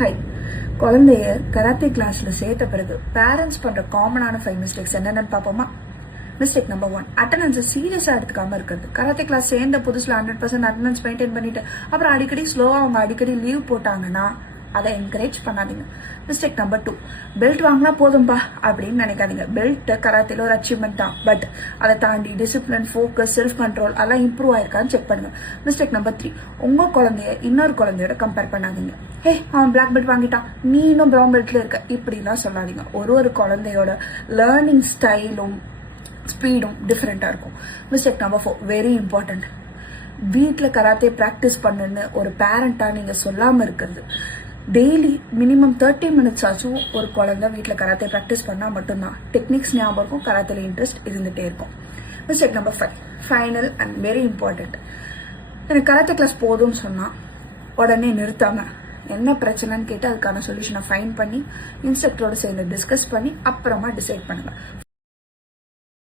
High, குழந்தைய karate கிளாஸ்ல சேர்த்த பிறகு பேரண்ட்ஸ் பண்ற காமனான 5 மிஸ்டேக்ஸ் என்னென்னு பார்ப்போமா? மிஸ்டேக் நம்பர் 1, அட்டண்டன்ஸை சீரியஸா எடுத்துக்காம இருக்கிறது. கராத்தே கிளாஸ் சேர்ந்த புதுசுல 100% அட்டண்டன்ஸ் மெயின்டைன் பண்ணிட்டு அப்புறம் அடிக்கடி ஸ்லோவா அவங்க அடிக்கடி லீவ் போட்டாங்கன்னா அதை என்கரேஜ் பண்ணாதீங்க. மிஸ்டேக் நம்பர் 2, பெல்ட் வாங்கினா போதும்பா அப்படின்னு நினைக்காதீங்க. பெல்ட் கராத்தேல ஒரு அச்சீவ்மெண்ட் தான், பட் அதை தாண்டி டிசிப்ளின், ஃபோக்கஸ், செல்ஃப் கண்ட்ரோல் அதெல்லாம் இம்ப்ரூவ் ஆயிருக்கான்னு செக் பண்ணுங்க. மிஸ்டேக் நம்பர் 3, உங்க குழந்தைய இன்னொரு குழந்தையோட கம்பேர் பண்ணாதீங்க. ஹே, அவன் பிளாக் பெல்ட் வாங்கிட்டான், நீ இன்னும் ப்ரௌன் பெல்ட்ல இருக்க, இப்படிலாம் சொல்லாதீங்க. ஒரு குழந்தையோட லேர்னிங் ஸ்டைலும் ஸ்பீடும் டிஃப்ரெண்டா இருக்கும். மிஸ்டேக் நம்பர் 4, வெரி இம்பார்ட்டன்ட், வீட்டில் கராத்தே ப்ராக்டிஸ் பண்ணுன்னு ஒரு பேரண்டா நீங்க சொல்லாம இருக்கிறது. டெய்லி மினிமம் 30 மினிட்ஸ் ஆச்சும் ஒரு குழந்தை வீட்டில் கராத்தே ப்ராக்டிஸ் பண்ணால் மட்டும்தான் டெக்னிக்ஸ் ஞாபகம் இருக்கும், கராத்தேல இன்ட்ரெஸ்ட் இருந்துகிட்டே இருக்கும். Mistake number 5, final and very important, எனக்கு கராத்தே கிளாஸ் போதும்னு சொன்னால் உடனே நிறுத்தாமல் என்ன பிரச்சனைன்னு கேட்டு அதுக்கான சொல்யூஷனை ஃபைண்ட் பண்ணி இன்ஸ்ட்ரக்டரோட சேர்ந்து டிஸ்கஸ் பண்ணி அப்புறமா டிசைட் பண்ணுங்கள்.